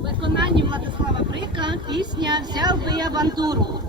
Виконанні Владислава Брика пісня Взяв би я бандуру.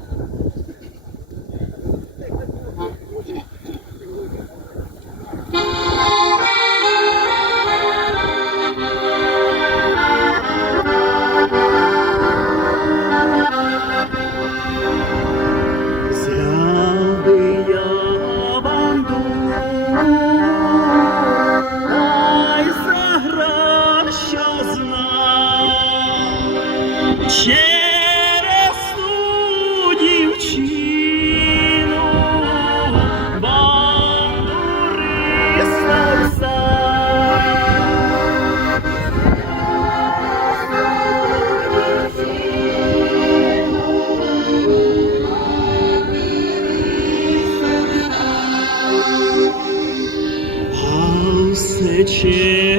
the chair.